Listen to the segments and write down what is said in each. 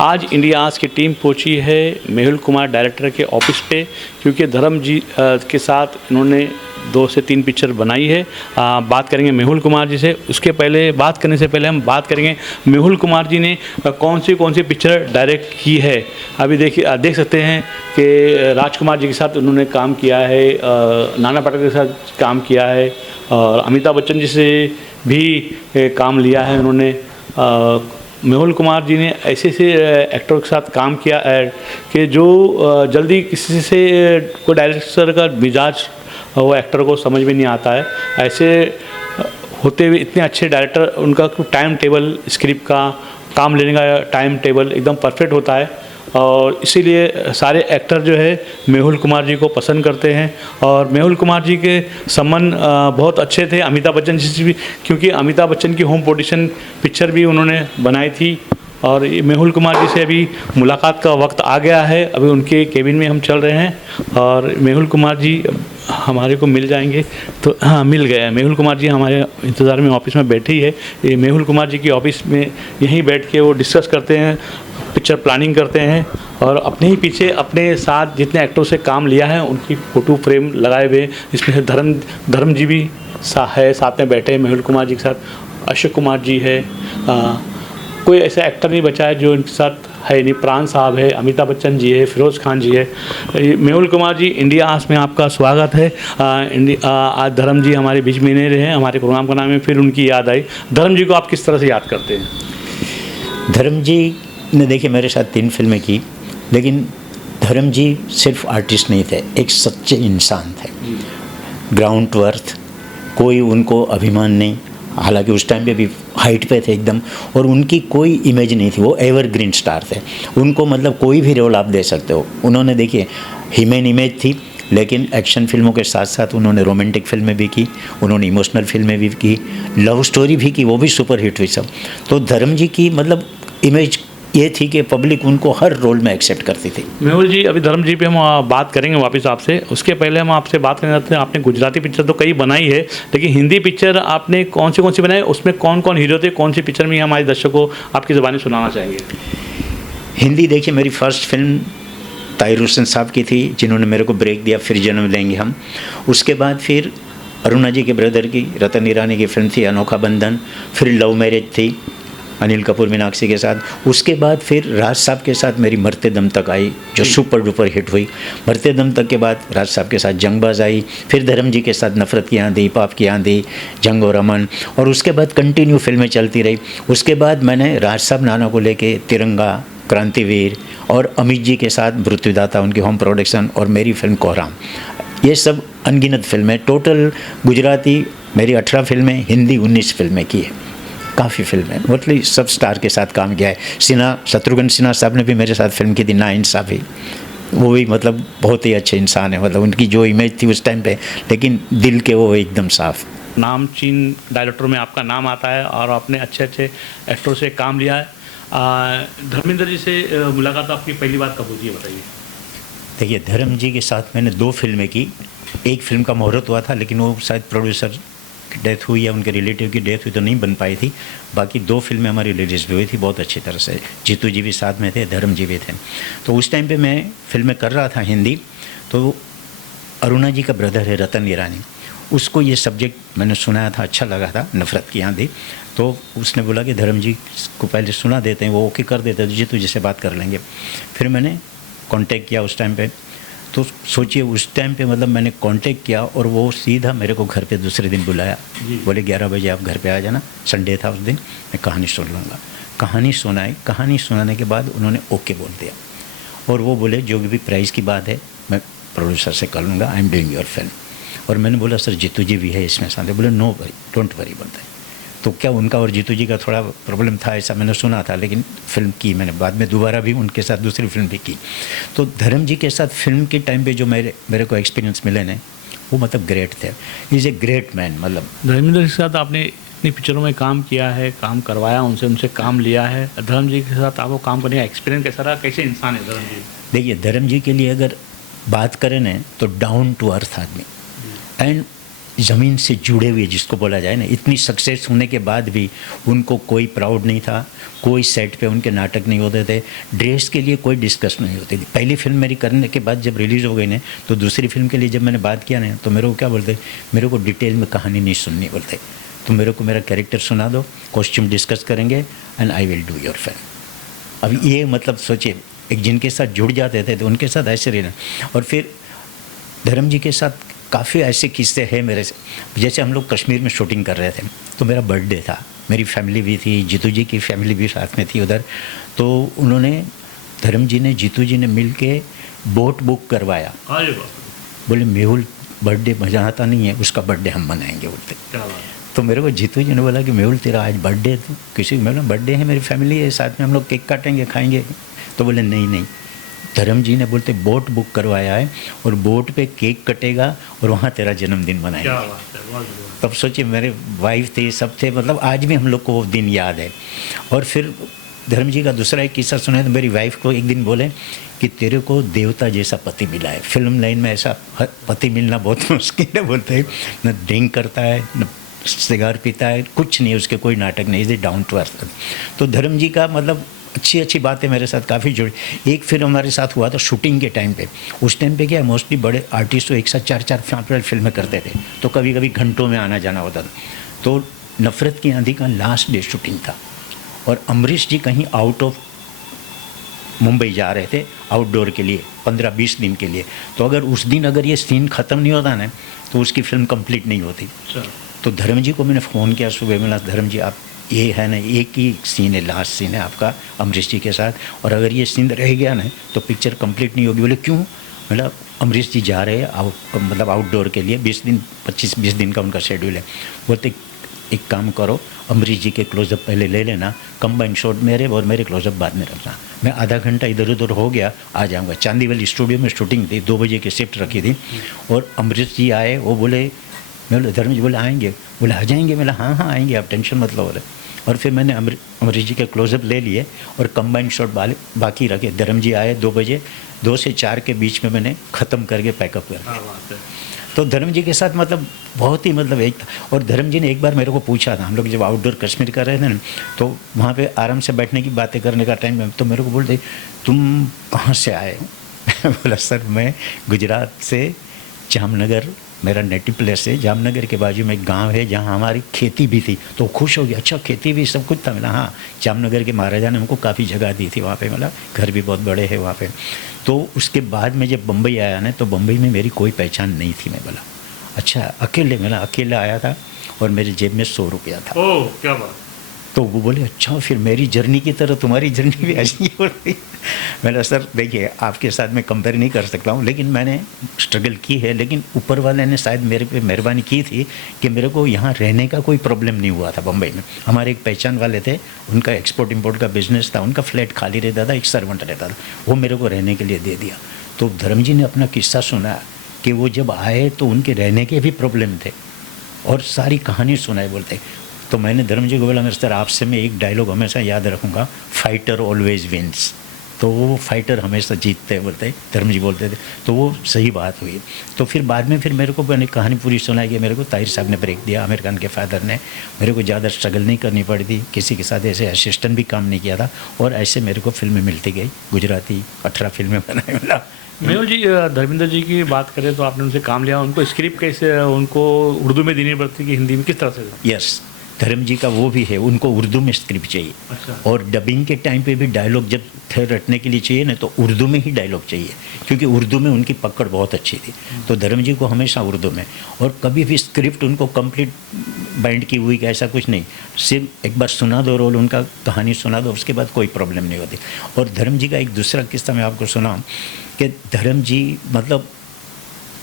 आज इंडिया आज की टीम पहुंची है मेहुल कुमार डायरेक्टर के ऑफिस पे, क्योंकि धर्म जी के साथ इन्होंने 2 से 3 पिक्चर बनाई है। बात करेंगे मेहुल कुमार जी से। उसके पहले बात करने से पहले हम बात करेंगे मेहुल कुमार जी ने कौन सी पिक्चर डायरेक्ट की है। अभी देख सकते हैं कि राजकुमार जी के साथ उन्होंने काम किया है, नाना पाटेकर के साथ काम किया है, और अमिताभ बच्चन जी से भी काम लिया है उन्होंने। मेहुल कुमार जी ने ऐसे एक्टरों के साथ काम किया है कि जो जल्दी किसी से कोई डायरेक्टर का मिजाज वो एक्टर को समझ में नहीं आता है। ऐसे होते हुए इतने अच्छे डायरेक्टर, उनका टाइम टेबल, स्क्रिप्ट का काम लेने का टाइम टेबल एकदम परफेक्ट होता है, और इसीलिए सारे एक्टर जो है मेहुल कुमार जी को पसंद करते हैं। और मेहुल कुमार जी के संबंध बहुत अच्छे थे अमिताभ बच्चन जी से भी, क्योंकि अमिताभ बच्चन की होम प्रोडक्शन पिक्चर भी उन्होंने बनाई थी। और ये मेहुल कुमार जी से अभी मुलाकात का वक्त आ गया है। अभी उनके केबिन में हम चल रहे हैं और मेहुल कुमार जी हमारे को मिल जाएंगे। तो हाँ, मिल गए। मेहुल कुमार जी हमारे इंतज़ार में ऑफिस में बैठी है। ये मेहुल कुमार जी की ऑफिस में यहीं बैठ के वो डिस्कस करते हैं, पिक्चर प्लानिंग करते हैं, और अपने ही पीछे अपने साथ जितने एक्टरों से काम लिया है उनकी फ़ोटो फ्रेम लगाए हुए। इसमें से धर्म जी भी साथ में बैठे हैं मेहुल कुमार जी के साथ। अशोक कुमार जी है, कोई ऐसा एक्टर नहीं बचा है जो इनके साथ है नहीं। प्राण साहब है, अमिताभ बच्चन जी है, फिरोज़ खान जी है। मेहुल कुमार जी, इंडिया आज में आपका स्वागत है। आज धर्म जी हमारे बीच में नहीं रहे, हमारे प्रोग्राम का नाम है फिर उनकी याद आई। धर्म जी को आप किस तरह से याद करते हैं? धर्म जी ने देखिए मेरे साथ 3 फिल्में की, लेकिन धर्म जी सिर्फ आर्टिस्ट नहीं थे, एक सच्चे इंसान थे। ग्राउंड टू अर्थ, कोई उनको अभिमान नहीं। हालांकि उस टाइम पे भी हाइट पे थे एकदम, और उनकी कोई इमेज नहीं थी। वो एवरग्रीन स्टार थे। उनको मतलब कोई भी रोल आप दे सकते हो। उन्होंने देखिए ह्यूमन इमेज थी, लेकिन एक्शन फिल्मों के साथ साथ उन्होंने रोमांटिक फिल्में भी की, उन्होंने इमोशनल फिल्में भी की, लव स्टोरी भी की, वो भी सुपर हिट हुई सब। तो धर्म जी की मतलब इमेज ये थी कि पब्लिक उनको हर रोल में एक्सेप्ट करती थी। मेहुल जी, अभी धर्म जी पे हम बात करेंगे वापस आपसे। उसके पहले हम आपसे बात करना चाहते हैं, आपने गुजराती पिक्चर तो कई बनाई है, लेकिन हिंदी पिक्चर आपने कौन सी बनाई? उसमें कौन कौन हीरो थे? कौन सी पिक्चर में हमारे दर्शकों को आपकी ज़बानी सुनाना चाहेंगे? हिंदी देखिए, मेरी फर्स्ट फिल्म ताहिर हुसैन साहब की थी, जिन्होंने मेरे को ब्रेक दिया, फिर जन्म लेंगे हम। उसके बाद फिर अरुणा जी के ब्रदर की, रतन ईरानी की फिल्म थी अनोखा बंधन। फिर लव मैरिज थी अनिल कपूर मीनाक्षी के साथ। उसके बाद फिर राज साहब के साथ मेरी मरते दम तक आई, जो सुपर डुपर हिट हुई। मरते दम तक के बाद राज साहब के साथ जंगबाज आई, फिर धर्म जी के साथ नफरत की आंधी, पाप की आंधी, जंग और अमन, और उसके बाद कंटिन्यू फिल्में चलती रही। उसके बाद मैंने राज साहब नाना को लेके तिरंगा, क्रांतिवीर, और अमित जी के साथ मृत्युदाता उनकी होम प्रोडक्शन, और मेरी फिल्म कोहराम, ये सब अनगिनत फिल्में। टोटल गुजराती मेरी 18 फिल्में, हिंदी 19 फिल्में की है। काफ़ी फिल्में, मतलब सब स्टार के साथ काम किया है। शत्रुघ्न सिन्हा साहब ने भी मेरे साथ फिल्म की थी नाइंसाफ़ी। वो भी मतलब बहुत ही अच्छे इंसान है, मतलब उनकी जो इमेज थी उस टाइम पे, लेकिन दिल के वो एकदम साफ। नामचीन डायरेक्टरों में आपका नाम आता है और आपने अच्छे एक्टरों से काम लिया है। धर्मेंद्र जी से मुलाकात आपकी पहली बार कब हुई है, बताइए? देखिए, धर्म जी के साथ मैंने 2 फिल्में की। एक फिल्म का मुहूर्त हुआ था, लेकिन वो शायद प्रोड्यूसर की डेथ हुई या उनके रिलेटिव की डेथ हुई तो नहीं बन पाई थी। बाकी 2 फिल्में हमारी रिलीज भी हुई थी बहुत अच्छी तरह से। जीतू जी भी साथ में थे, धर्म जी भी थे। तो उस टाइम पे मैं फिल्में कर रहा था हिंदी। तो अरुणा जी का ब्रदर है रतन ईरानी, उसको ये सब्जेक्ट मैंने सुनाया था, अच्छा लगा था, नफरत की आंधी। तो उसने बोला कि धर्म जी को पहले सुना देते हैं, वो ओके कर देते हैं, जीतू जी से बात कर लेंगे। फिर मैंने कांटेक्ट किया उस टाइम पे। तो सोचिए उस टाइम पे मतलब मैंने कांटेक्ट किया और वो सीधा मेरे को घर पे दूसरे दिन बुलाया। बोले 11 बजे आप घर पे आ जाना, संडे था उस दिन, मैं कहानी सुन लूँगा। कहानी सुनाई। कहानी सुनाने के बाद उन्होंने ओके बोल दिया, और वो बोले जो भी प्राइस की बात है मैं प्रोड्यूसर से कर लूँगा, I am doing your film. और मैंने बोला सर जीतू जी भी है इसमें साथ। बोले नो वरी, डोंट वरी बोलते हैं। तो क्या उनका और जीतू जी का थोड़ा प्रॉब्लम था, ऐसा मैंने सुना था, लेकिन फिल्म की मैंने बाद में दोबारा भी उनके साथ दूसरी फिल्म भी की। तो धर्म जी के साथ फिल्म के टाइम पे जो मेरे को एक्सपीरियंस मिले ने, वो मतलब ग्रेट थे। Is a great man. मतलब धर्मेंद्र के साथ आपने इतनी पिक्चरों में काम किया है, काम करवाया उनसे काम लिया है। धर्म जी के साथ आपको काम करने का एक्सपीरियंस कैसा रहा? कैसे इंसान है धर्म जी? देखिए, धर्म जी के लिए अगर बात करें ना तो डाउन टू अर्थ आदमी, एंड ज़मीन से जुड़े हुए जिसको बोला जाए ना, इतनी सक्सेस होने के बाद भी उनको कोई प्राउड नहीं था, कोई सेट पे उनके नाटक नहीं होते थे, ड्रेस के लिए कोई डिस्कस नहीं होती थी। पहली फिल्म मेरी करने के बाद जब रिलीज़ हो गई ना, तो दूसरी फिल्म के लिए जब मैंने बात किया ना, तो मेरे को क्या बोलते, मेरे को डिटेल में कहानी नहीं सुननी बोलते, तो मेरे को मेरा कैरेक्टर सुना दो, कॉस्ट्यूम डिस्कस करेंगे and I will do your film. अब ये मतलब सोचिए, एक जिनके साथ जुड़ जाते थे तो उनके साथ ऐसे रहना। और फिर धर्म जी के साथ काफ़ी ऐसे किस्से हैं मेरे से। जैसे हम लोग कश्मीर में शूटिंग कर रहे थे, तो मेरा बर्थडे था, मेरी फैमिली भी थी, जीतू जी की फैमिली भी साथ में थी उधर। तो उन्होंने, धर्म जी ने, जीतू जी ने मिल के बोट बुक करवाया। बोले मेहुल बर्थडे मनाता नहीं है, उसका बर्थडे हम मनाएंगे बोलते। तो मेरे को जीतू जी ने बोला कि मेहुल तेरा आज बर्थडे, तो किसी मेरा बर्थडे है, मेरी फैमिली है साथ में, हम लोग केक काटेंगे खाएंगे। तो बोले नहीं, धर्म जी ने बोलते बोट बुक करवाया है और बोट पे केक कटेगा और वहाँ तेरा जन्मदिन मनाएंगे। तब सोचिए, मेरे वाइफ थे, सब थे, मतलब आज भी हम लोग को वो दिन याद है। और फिर धर्म जी का दूसरा एक किस्सा सुना है, तो मेरी वाइफ को एक दिन बोले कि तेरे को देवता जैसा पति मिला है, फिल्म लाइन में ऐसा पति मिलना बहुत मुश्किल है बोलते हैं, न ड्रिंक करता है, न सिगार पीता है, कुछ नहीं, उसके कोई नाटक नहीं, इज डाउन टू अर्थ। तो धर्म जी का मतलब अच्छी बातें मेरे साथ काफ़ी जुड़ी। एक फिर हमारे साथ हुआ था शूटिंग के टाइम पे। उस टाइम पे क्या, मोस्टली बड़े आर्टिस्ट तो एक साथ 4-4 फिल्में करते थे, तो कभी कभी घंटों में आना जाना होता था। तो नफ़रत की आंधी का लास्ट डे शूटिंग था और अमरीश जी कहीं आउट ऑफ मुंबई जा रहे थे आउटडोर के लिए 15-20 दिन के लिए। तो अगर उस दिन अगर ये सीन ख़त्म नहीं होता ना, तो उसकी फिल्म कंप्लीट नहीं होती। तो धर्म जी को मैंने फ़ोन किया सुबह, मिला, धर्म जी आप ये है ना, एक ही सीन है, लास्ट सीन है आपका अमरीश जी के साथ, और अगर ये सीन रह गया ना तो पिक्चर कंप्लीट नहीं होगी। बोले क्यों? मतलब अमरीश जी जा रहे हैं मतलब आउटडोर के लिए, 25-20 दिन का उनका शेड्यूल है। बोलते एक काम करो, अमरीश जी के क्लोजअप पहले ले लेना, कंबाइन शॉट मेरे और मेरे क्लोजअप बाद में रखना, मैं आधा घंटा इधर उधर हो गया आ जाऊँगा। चांदीवली स्टूडियो में शूटिंग थी, 2 बजे की शिफ्ट रखी थी, और अमरीश जी आए, वो बोले, मैं बोले धर्म जी, बोले आएंगे? बोले आ जाएंगे। मैं हाँ आएंगे, आप टेंशन मत लो बोले। और फिर मैंने अमरीश जी के क्लोजअप ले लिए और कंबाइन शॉट बाकी रखे। धर्म जी आए 2 बजे, 2 से 4 के बीच में मैंने ख़त्म करके पैकअप कर दिया। तो धर्म जी के साथ मतलब बहुत ही मतलब एक था। और धर्म जी ने एक बार मेरे को पूछा था, हम लोग जब आउटडोर कश्मीर कर रहे थे ना, तो वहाँ पे आराम से बैठने की बातें करने का टाइम में, तो मेरे को बोलते तुम कहाँ से आए हो? बोला सर मैं गुजरात से, जामनगर मेरा नेटिव प्लेस है, जामनगर के बाजू में एक गांव है जहां हमारी खेती भी थी। तो खुश हो गया, अच्छा खेती भी सब कुछ था। मिला हाँ, जामनगर के महाराजा ने हमको काफ़ी जगह दी थी वहाँ पे, मतलब घर भी बहुत बड़े हैं वहाँ पे। तो उसके बाद में जब बम्बई आया ना, तो बम्बई में मेरी कोई पहचान नहीं थी। मैं बोला अच्छा अकेले, मिला अकेला आया था और मेरे जेब में 100 रुपया था। ओह क्या बात। तो वो बोले अच्छा फिर मेरी जर्नी की तरह तुम्हारी जर्नी भी ऐसी हो रही। मैंने सर देखिए आपके साथ मैं कंपेयर नहीं कर सकता हूँ, लेकिन मैंने स्ट्रगल की है, लेकिन ऊपर वाले ने शायद मेरे पे मेहरबानी की थी कि मेरे को यहाँ रहने का कोई प्रॉब्लम नहीं हुआ था। बम्बई में हमारे एक पहचान वाले थे, उनका एक्सपोर्ट इम्पोर्ट का बिजनेस था, उनका फ्लैट खाली रहता था, एक सर्वेंट रहता था, वो मेरे को रहने के लिए दे दिया। तो धर्म जी ने अपना किस्सा सुना कि वो जब आए तो उनके रहने के भी प्रॉब्लम थे और सारी कहानी सुनाई बोलते। तो मैंने धर्म जी को बोला मेरे सर आपसे मैं एक डायलॉग हमेशा याद रखूँगा, फाइटर ऑलवेज विंस। तो वो फाइटर हमेशा जीतते हैं बोलते, धर्म जी बोलते थे। तो वो सही बात हुई। तो फिर बाद में फिर मेरे को मैंने कहानी पूरी सुनाई कि मेरे को ताहिर साहब ने ब्रेक दिया, आमिर खान के फादर ने। मेरे को ज़्यादा स्ट्रगल नहीं करनी पड़ी थी, किसी के साथ ऐसे असिस्टेंट भी काम नहीं किया था, और ऐसे मेरे को फिल्में मिलती गई। गुजराती 18 फिल्में बनाई। मिला मेहुल जी, धर्मेंद्र जी की बात करें तो आपने उनसे काम लिया, उनको स्क्रिप्ट कैसे उनको उर्दू में देनी पड़ती कि हिंदी में, किस तरह से? यस, धर्म जी का वो भी है, उनको उर्दू में स्क्रिप्ट चाहिए। अच्छा। और डबिंग के टाइम पे भी डायलॉग जब थे रटने के लिए चाहिए ना, तो उर्दू में ही डायलॉग चाहिए, क्योंकि उर्दू में उनकी पकड़ बहुत अच्छी थी। तो धर्म जी को हमेशा उर्दू में, और कभी भी स्क्रिप्ट उनको कंप्लीट बाइंड की हुई कि ऐसा कुछ नहीं, सिर्फ एक बार सुना दो रोल उनका, कहानी सुना दो, उसके बाद कोई प्रॉब्लम नहीं होती। और धर्म जी का एक दूसरा किस्सा मैं आपको सुनाऊँ कि धर्म जी मतलब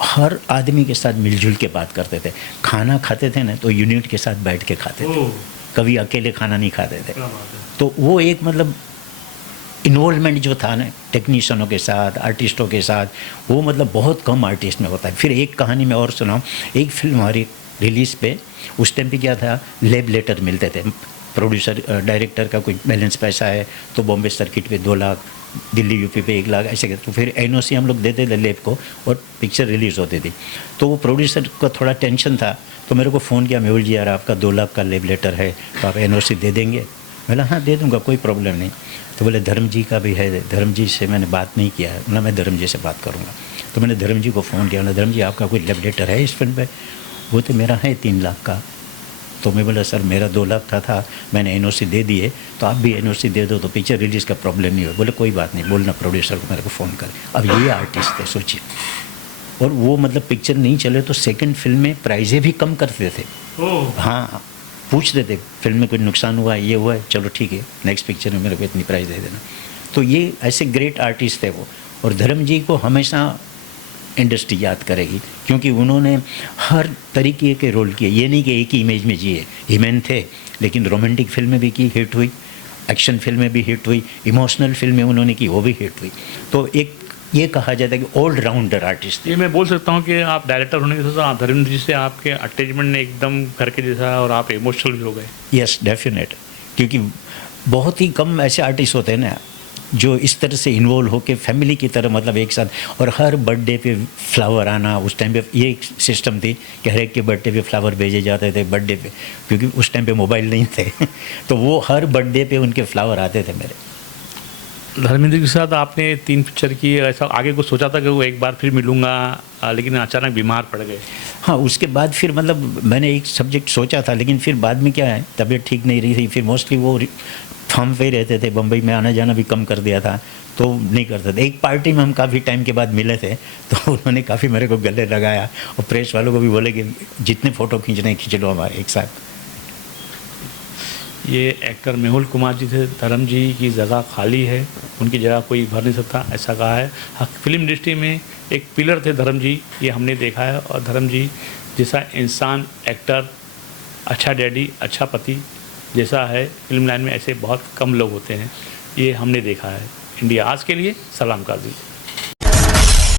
हर आदमी के साथ मिलजुल के बात करते थे। खाना खाते थे ना तो यूनिट के साथ बैठ के खाते थे, कभी अकेले खाना नहीं खाते थे। तो वो एक मतलब इन्वॉल्वमेंट जो था ना टेक्नीशियनों के साथ, आर्टिस्टों के साथ, वो मतलब बहुत कम आर्टिस्ट में होता है। फिर एक कहानी मैं और सुनाऊँ, एक फिल्म हमारी रिलीज़ पे उस टाइम पे क्या था, लैब लेटर मिलते थे प्रोड्यूसर डायरेक्टर का कोई बैलेंस पैसा है तो बॉम्बे सर्किट पे 2 लाख, दिल्ली यूपी पे 1 लाख ऐसे तो फिर एनओसी हम लोग देते थे लेब को और पिक्चर रिलीज़ होती थी। तो वो प्रोड्यूसर को थोड़ा टेंशन था, तो मेरे को फ़ोन किया, मेहुल जी यार आपका 2 लाख का लेब लेटर है तो आप एनओसी दे देंगे? बोला हाँ दे दूँगा, कोई प्रॉब्लम नहीं। तो बोले धर्म जी का भी है, धर्म जी से मैंने बात नहीं किया है ना, मैं धर्म जी से बात करूँगा। तो मैंने धर्म जी को फ़ोन किया, बोला धर्म जी आपका कोई लेब लेटर है इस फिल्म पर? वो तो मेरा है 3 लाख का। तो मैं बोला सर मेरा 2 लाख का था, मैंने एनओसी दे दिए, तो आप भी एनओसी दे दो तो पिक्चर रिलीज़ का प्रॉब्लम नहीं हो। बोले कोई बात नहीं, बोलना प्रोड्यूसर को मेरे को फ़ोन कर। अब ये आर्टिस्ट थे सोचिए, और वो मतलब पिक्चर नहीं चले तो सेकंड फिल्म में प्राइजें भी कम करते थे। हाँ पूछते थे फिल्म में कुछ नुकसान हुआ है, ये हुआ है, चलो ठीक है नेक्स्ट पिक्चर में मेरे को इतनी प्राइज़ दे देना। तो ये ऐसे ग्रेट आर्टिस्ट थे वो, और धर्म जी को हमेशा इंडस्ट्री याद करेगी क्योंकि उन्होंने हर तरीके के रोल किए। ये नहीं कि एक ही इमेज में जिए, हीमैन थे लेकिन रोमांटिक फिल्में भी की, हिट हुई, एक्शन फिल्में भी हिट हुई, इमोशनल फिल्में उन्होंने की, वो भी हिट हुई। तो एक ये कहा जाता है कि ऑल राउंडर आर्टिस्ट। ये मैं बोल सकता हूँ कि आप डायरेक्टर होने के साथ धर्मेंद्र जी से आपके अटैचमेंट ने एकदम घर के जैसा, और आप इमोशनल भी हो गए। यस डेफिनेट, क्योंकि बहुत ही कम ऐसे आर्टिस्ट होते हैं ना जो इस तरह से इन्वॉल्व होकर फैमिली की तरह मतलब एक साथ, और हर बर्थडे पे फ्लावर आना। उस टाइम पे ये एक सिस्टम थी कि हर एक के बर्थडे पे फ्लावर भेजे जाते थे बर्थडे पे, क्योंकि उस टाइम पे मोबाइल नहीं थे तो वो हर बर्थडे पे उनके फ्लावर आते थे मेरे। धर्मेंद्र के साथ आपने 3 पिक्चर की, ऐसा आगे कुछ सोचा था कि वो एक बार फिर मिलूंगा, लेकिन अचानक बीमार पड़ गए? हाँ उसके बाद फिर मतलब मैंने एक सब्जेक्ट सोचा था, लेकिन फिर बाद में क्या है तबीयत ठीक नहीं रही थी, फिर मोस्टली वो फॉर्म पे रहते थे, बम्बई में आना जाना भी कम कर दिया था तो नहीं करते थे। एक पार्टी में हम काफ़ी टाइम के बाद मिले थे तो उन्होंने काफ़ी मेरे को गले लगाया, और प्रेस वालों को भी बोले कि जितने फ़ोटो खींचने खींच लो हमारे एक साथ। ये एक्टर मेहुल कुमार जी थे, धर्म जी की जगह खाली है, उनकी जगह कोई भर नहीं सकता, ऐसा कहा है। हाँ, फिल्म इंडस्ट्री में एक पिलर थे धर्म जी, ये हमने देखा है, और धर्म जी जैसा इंसान, एक्टर, अच्छा डैडी, अच्छा पति जैसा है फिल्म लाइन में, ऐसे बहुत कम लोग होते हैं, ये हमने देखा है। इंडिया आज के लिए सलाम काजी।